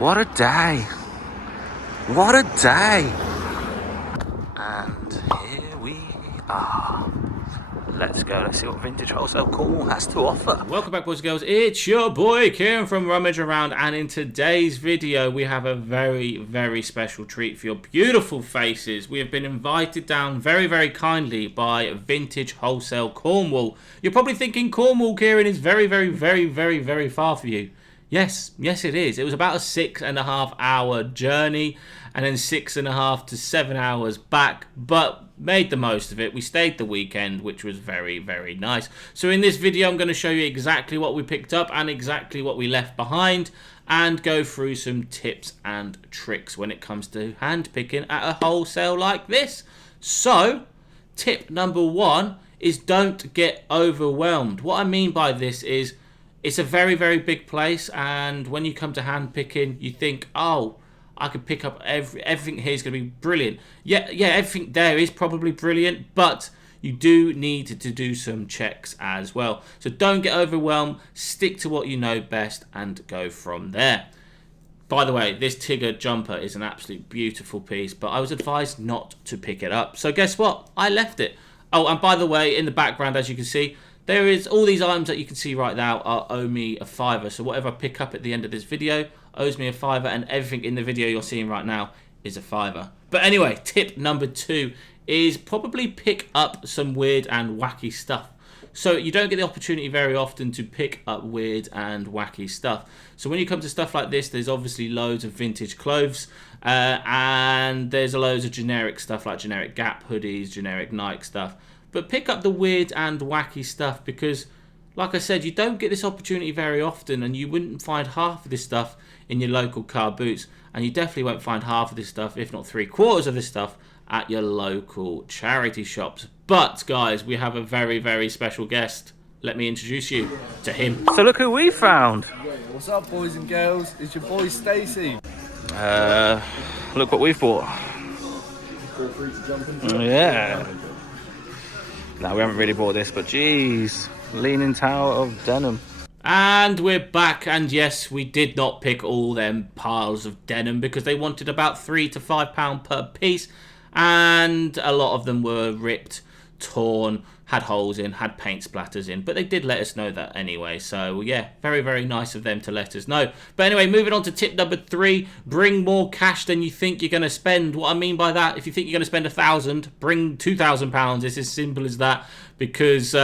What a day. What a day. And here we are. Let's go. Let's see what Vintage Wholesale Cornwall has to offer. Welcome back, boys and girls. It's your boy Kieran from RummageAround, and in today's video we have a very, very special treat for your beautiful faces. We have been invited down very, very kindly by Vintage Wholesale Cornwall. You're probably thinking Cornwall, Kieran, is very, very, very, very, very far for you. Yes, it is. It was about a 6.5 hour journey and then 6.5 to 7 hours back, but made the most of it. We stayed the weekend, which was very, very nice. So in this video, I'm going to show you exactly what we picked up and exactly what we left behind, and go through some tips and tricks when it comes to hand picking at a wholesale like this. So tip number one is don't get overwhelmed. What I mean by this is it's a very, very big place, and when you come to hand picking, you think, oh, I could pick up everything here is going to be brilliant. Yeah, everything there is probably brilliant, but you do need to do some checks as well. So don't get overwhelmed, stick to what you know best and go from there. By the way, this Tigger jumper is an absolute beautiful piece, but I was advised not to pick it up. So guess what? I left it. Oh, and by the way, in the background, as you can see, there is all these items that you can see right now owe me a £5. So whatever I pick up at the end of this video owes me a £5, and everything in the video you're seeing right now is a £5. But anyway, tip number two is probably pick up some weird and wacky stuff. So you don't get the opportunity very often to pick up weird and wacky stuff. So when you come to stuff like this, there's obviously loads of vintage clothes, and there's loads of generic stuff like generic Gap hoodies, generic Nike stuff. But pick up the weird and wacky stuff because, like I said, you don't get this opportunity very often, and you wouldn't find half of this stuff in your local Carboots, and you definitely won't find half of this stuff, if not 3/4 of this stuff, at your local charity shops. But, guys, we have a very, very special guest. Let me introduce you to him. So look who we found. What's up, boys and girls? It's your boy Stacey. Look what we've bought. Feel free to jump into it. Yeah. No, we haven't really bought this, but geez, Leaning Tower of Denim. And we're back, and yes, we did not pick all them piles of denim because they wanted about £3 to £5 per piece, and a lot of them were ripped, torn, had holes in, had paint splatters in, but they did let us know that anyway. So yeah, very, very nice of them to let us know. But anyway, moving on to tip number three, bring more cash than you think you're going to spend. What I mean by that, if you think you're going to spend £1,000, bring £2,000. It's as simple as that, because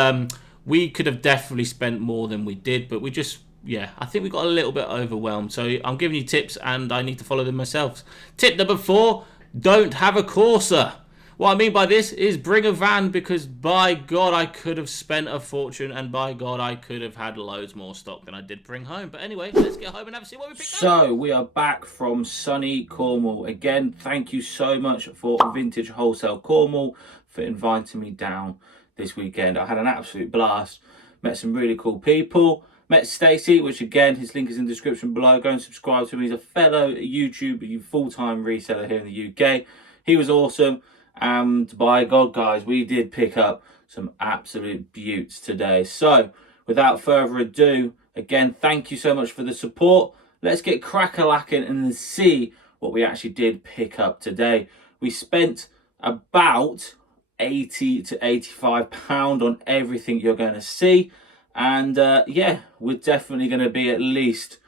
we could have definitely spent more than we did, but we just, yeah, I think we got a little bit overwhelmed. So I'm giving you tips and I need to follow them myself. Tip number four, don't have a Corsa. What I mean by this is bring a van, because by God, I could have spent a fortune, and by God, I could have had loads more stock than I did bring home. But anyway, let's get home and have a see what we picked up. So we are back from sunny Cornwall. Again, thank you so much for Vintage Wholesale Cornwall for inviting me down this weekend. I had an absolute blast. Met some really cool people. Met Stacey, which again, his link is in the description below. Go and subscribe to him. He's a fellow YouTuber, full-time reseller here in the UK. He was awesome. And by God, guys, we did pick up some absolute beauts today. So without further ado, again, thank you so much for the support. Let's get crack-a-lacking and see what we actually did pick up today. We spent about £80 to £85 on everything you're going to see. And yeah, we're definitely going to be at least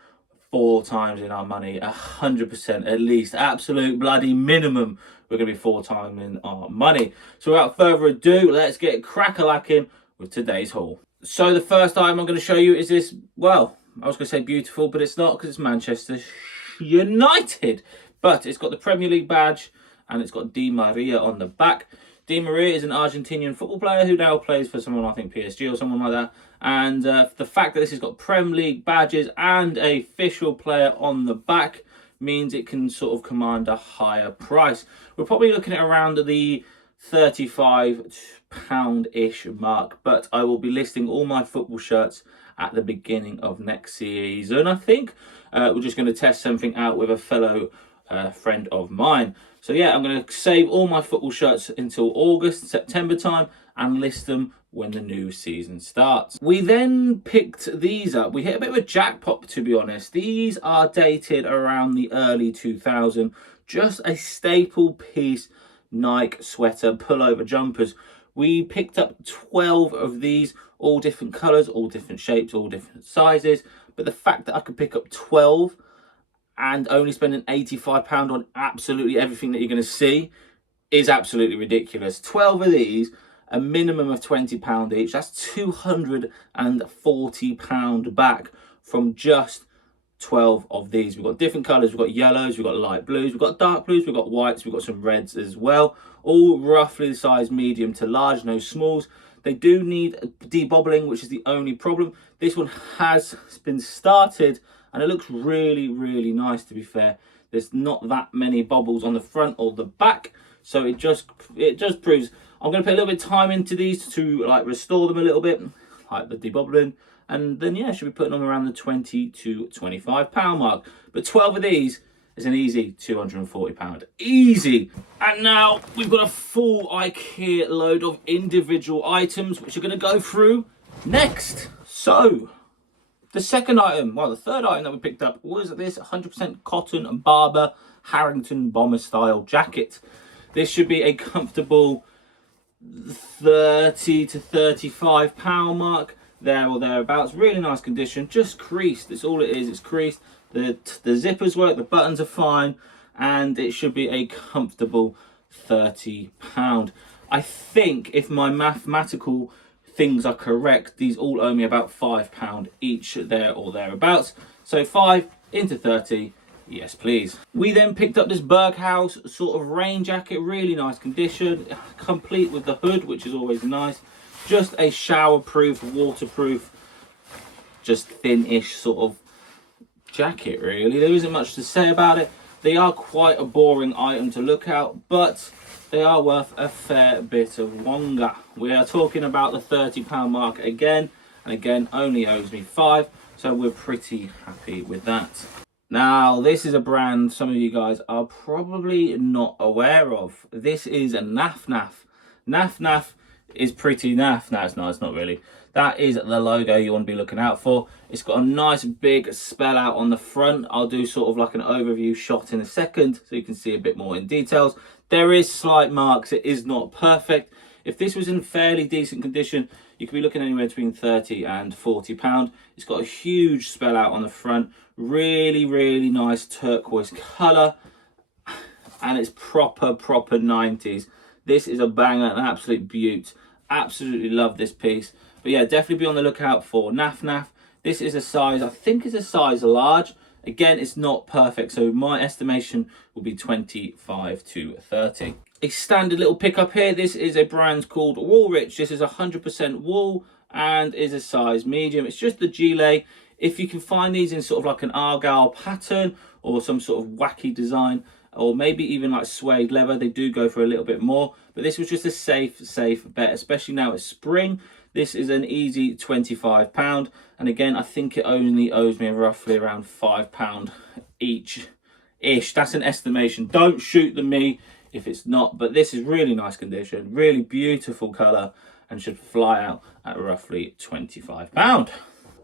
4 times in our money, 100% at least, absolute bloody minimum. We're going to be 4 times in our money. So without further ado, let's get crack-a-lacking with today's haul. So the first item I'm going to show you is this, well, I was going to say beautiful, but it's not, because it's Manchester United. But it's got the Premier League badge and it's got Di Maria on the back. Di Maria is an Argentinian football player who now plays for someone, I think PSG or someone like that. And the fact that this has got Premier League badges and a official player on the back means it can sort of command a higher price. We're probably looking at around the £35-ish mark, but I will be listing all my football shirts at the beginning of next season, I think. We're just going to test something out with a fellow friend of mine. So yeah, I'm going to save all my football shirts until August, September time, and list them when the new season starts. We then picked these up. We hit a bit of a jackpot, to be honest. These are dated around the early 2000s. Just a staple piece Nike sweater pullover jumpers. We picked up 12 of these, all different colors, all different shapes, all different sizes. But the fact that I could pick up 12 and only spending £85 on absolutely everything that you're going to see is absolutely ridiculous. 12 of these, a minimum of £20 each. That's £240 back from just 12 of these. We've got different colors. We've got yellows, we've got light blues, we've got dark blues, we've got whites, we've got some reds as well. All roughly the size medium to large, no smalls. They do need debobbling, which is the only problem. This one has been started and it looks really, really nice, to be fair. There's not that many bobbles on the front or the back, so it just proves. I'm going to put a little bit of time into these to like restore them a little bit, like the debobbling, and then yeah, should be putting them around the £20 to £25 mark. But 12 of these is an easy £240, easy. And now we've got a full IKEA load of individual items, which are going to go through next. So the second item, well, the third item that we picked up was this 100% cotton Barber Harrington bomber style jacket. This should be a comfortable £30 to £35 mark, there or thereabouts. Really nice condition, just creased. That's all it is. It's creased. The zippers work, the buttons are fine, and it should be a comfortable £30. I think if my mathematical things are correct, these all owe me about £5 each, there or thereabouts. So 5 into 30, yes please. We then picked up this Berghaus sort of rain jacket, really nice condition, complete with the hood, which is always nice. Just a shower-proof, waterproof, just thin-ish sort of jacket, really. There isn't much to say about it. They are quite a boring item to look at, but they are worth a fair bit of wonga. We are talking about the £30 mark again, and again only owes me 5, so we're pretty happy with that. Now, this is a brand some of you guys are probably not aware of. This is a Naf Naf. Naf Naf is pretty naff. No, it's not really. That is the logo you want to be looking out for. It's got a nice big spell out on the front. I'll do sort of like an overview shot in a second so you can see a bit more in details. There is slight marks. It is not perfect. If this was in fairly decent condition, you could be looking anywhere between £30 and £40. It's got a huge spell out on the front. Really, really nice turquoise colour. And it's proper 90s. This is a banger, an absolute beaut. Absolutely love this piece. But yeah, definitely be on the lookout for Naf Naf. This is a size, I think it's a size large. Again, it's not perfect, so my estimation will be 25 to 30. A standard little pickup here. This is a brand called Woolrich. This is 100% wool and is a size medium. It's just the gilet. If you can find these in sort of like an argyle pattern or some sort of wacky design, or maybe even like suede leather, they do go for a little bit more. But this was just a safe bet, especially now it's spring. This is an easy £25. And again, I think it only owes me roughly around £5 each-ish. That's an estimation. Don't shoot the me if it's not. But this is really nice condition, really beautiful colour, and should fly out at roughly £25.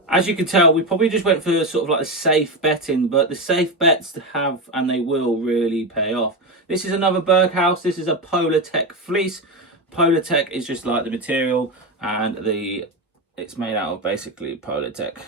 As you can tell, we probably just went for sort of like a safe betting, but the safe bets to have, and they will really pay off. This is another Berghaus. This is a Polar Tech fleece. Polar Tech is just like the material, and it's made out of basically Polar Tech.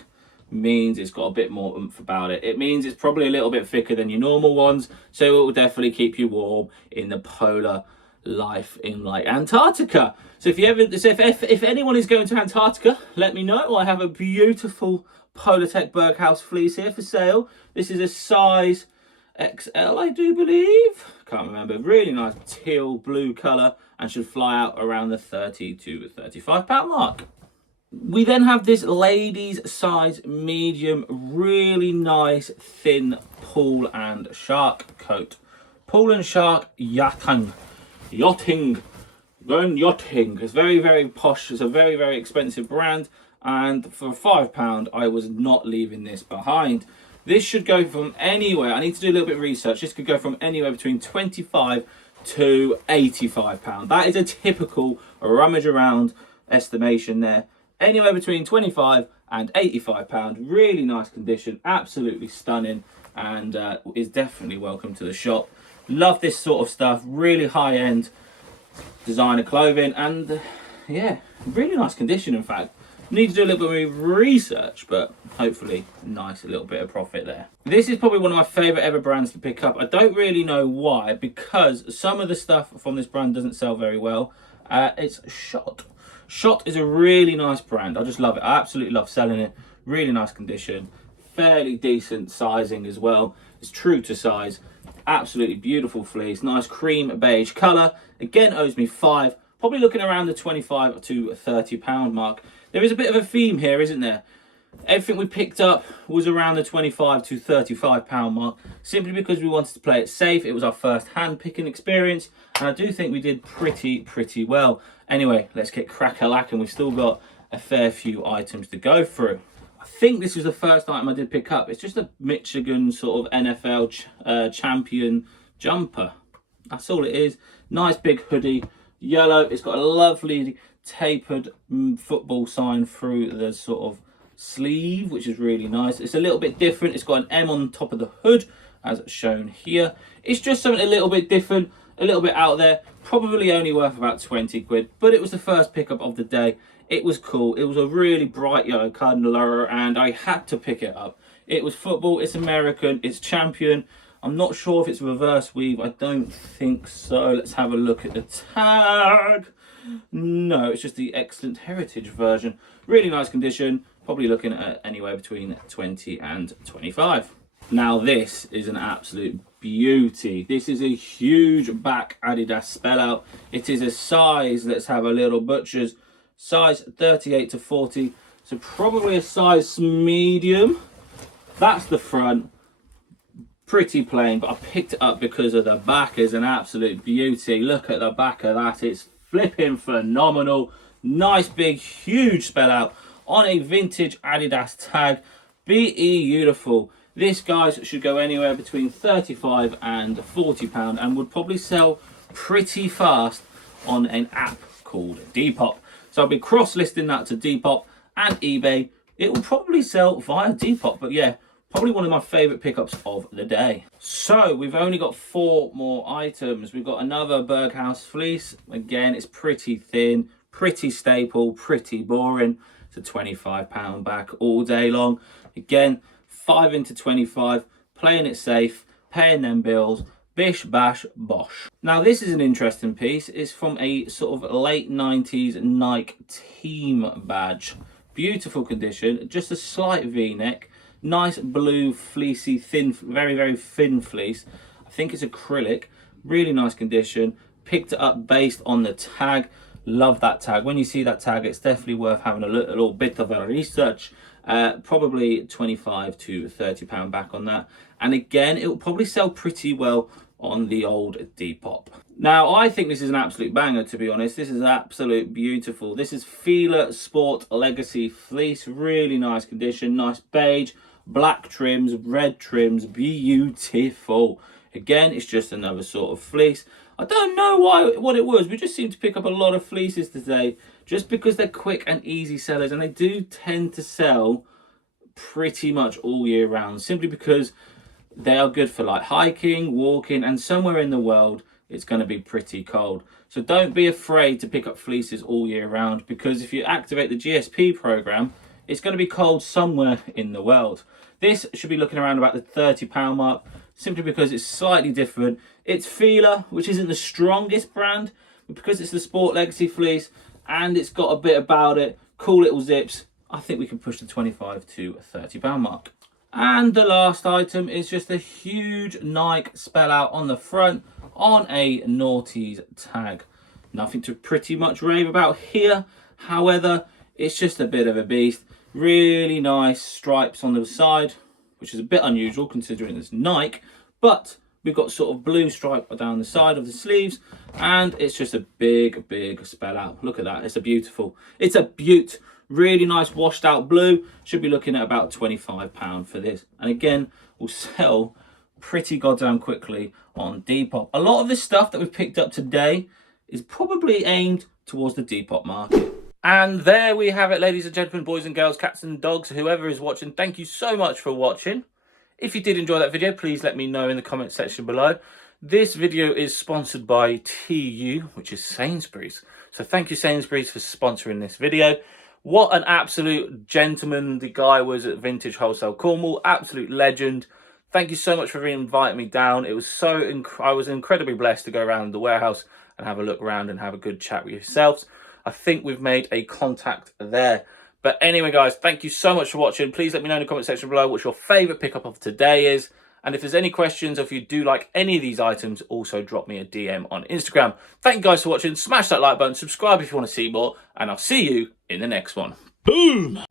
Means it's got a bit more oomph about it. It means it's probably a little bit thicker than your normal ones, so it will definitely keep you warm in the polar life in like Antarctica. So if anyone is going to Antarctica, let me know. I have a beautiful Polar Tech Berghaus fleece here for sale. This is a size XL, I do believe. Can't remember. Really nice teal blue colour, and should fly out around the £30 to £35 mark. We then have this ladies size medium, really nice thin pool and shark coat. Pool and shark yachting. Going yachting. It's very posh. It's a very expensive brand, and for £5 I was not leaving this behind. This should go from anywhere, I need to do a little bit of research, this could go from anywhere between £25 to £85. That is a typical RummageAround estimation there. Anywhere between £25 and £85. Really nice condition, absolutely stunning, and is definitely welcome to the shop. Love this sort of stuff, really high-end designer clothing, and yeah, really nice condition. In fact, need to do a little bit of research, but hopefully nice, a little bit of profit there. This is probably one of my favorite ever brands to pick up. I don't really know why, because some of the stuff from this brand doesn't sell very well. It's Shot. Shot is a really nice brand. I just love it. I absolutely love selling it. Really nice condition, fairly decent sizing as well. It's true to size. Absolutely beautiful fleece, nice cream beige colour. Again, owes me £5, probably looking around the £25 to £30 mark. There is a bit of a theme here, isn't there? Everything we picked up was around the £25 to £35 mark, simply because we wanted to play it safe. It was our first hand picking experience, and I do think we did pretty well. Anyway, let's get crack-a-lacking. We've still got a fair few items to go through. I think this was the first item I did pick up. It's just a Michigan sort of NFL champion jumper. That's all it is. Nice big hoodie, yellow. It's got a lovely tapered football sign through the sort of sleeve, which is really nice. It's a little bit different. It's got an M on top of the hood, as shown here. It's just something a little bit different, a little bit out there. Probably only worth about 20 quid, but it was the first pickup of the day. It was cool. It was a really bright yellow colour, and I had to pick it up. It was football. It's American. It's champion. I'm not sure if it's reverse weave. I don't think so. Let's have a look at the tag. No, it's just the Excellent Heritage version. Really nice condition. Probably looking at anywhere between 20 and 25. Now this is an absolute beauty. This is a huge back Adidas spell out. It is a size, let's have a little butcher's, size 38 to 40. So probably a size medium. That's the front. Pretty plain, but I picked it up because of the back. Is an absolute beauty. Look at the back of that. It's flipping phenomenal. Nice big huge spell out on a vintage Adidas tag. Beautiful. This, guys, should go anywhere between £35 and £40 and would probably sell pretty fast on an app called Depop. So I'll be cross-listing that to Depop and eBay. It will probably sell via Depop, but yeah, probably one of my favourite pickups of the day. So we've only got 4 more items. We've got another Berghaus fleece. Again, it's pretty thin, pretty staple, pretty boring. It's a £25 back all day long. Again, 5 into 25, playing it safe, paying them bills, bish, bash, bosh. Now this is an interesting piece. It's from a sort of late 90s Nike team badge. Beautiful condition, just a slight V-neck, nice blue fleecy, thin, very thin fleece. I think it's acrylic, really nice condition. Picked it up based on the tag. Love that tag. When you see that tag, it's definitely worth having a little bit of a research. Probably £25 to £30 back on that. And again, it will probably sell pretty well on the old Depop. Now, I think this is an absolute banger, to be honest. This is absolute beautiful. This is Fila Sport Legacy Fleece. Really nice condition. Nice beige, black trims, red trims. Beautiful. Again, it's just another sort of fleece. I don't know what it was. We just seem to pick up a lot of fleeces today just because they're quick and easy sellers, and they do tend to sell pretty much all year round, simply because they are good for like hiking, walking, and somewhere in the world it's going to be pretty cold. So don't be afraid to pick up fleeces all year round, because if you activate the GSP program, it's going to be cold somewhere in the world. This should be looking around about the £30 mark, simply because it's slightly different. It's Fila, which isn't the strongest brand, but because it's the Sport Legacy fleece and it's got a bit about it, cool little zips, I think we can push the £25 to £30 mark. And the last item is just a huge Nike spell out on the front on a Naughties tag. Nothing to pretty much rave about here. However, it's just a bit of a beast. Really nice stripes on the side, which is a bit unusual considering it's Nike, but we've got sort of blue stripe down the side of the sleeves, and it's just a big spell out. Look at that. It's a beaut. Really nice washed out blue. Should be looking at about £25 for this, and again will sell pretty goddamn quickly on Depop. A lot of this stuff that we've picked up today is probably aimed towards the Depop market. And there we have it, ladies and gentlemen, boys and girls, cats and dogs, whoever is watching. Thank you so much for watching. If you did enjoy that video, please let me know in the comment section below. This video is sponsored by TU, which is Sainsbury's. So thank you, Sainsbury's, for sponsoring this video. What an absolute gentleman the guy was at Vintage Wholesale Cornwall. Absolute legend. Thank you so much for inviting me down. It was I was incredibly blessed to go around the warehouse and have a look around and have a good chat with yourselves. I think we've made a contact there. But anyway, guys, thank you so much for watching. Please let me know in the comment section below what your favourite pickup of today is. And if there's any questions, or if you do like any of these items, also drop me a DM on Instagram. Thank you guys for watching. Smash that like button, subscribe if you want to see more, and I'll see you in the next one. Boom!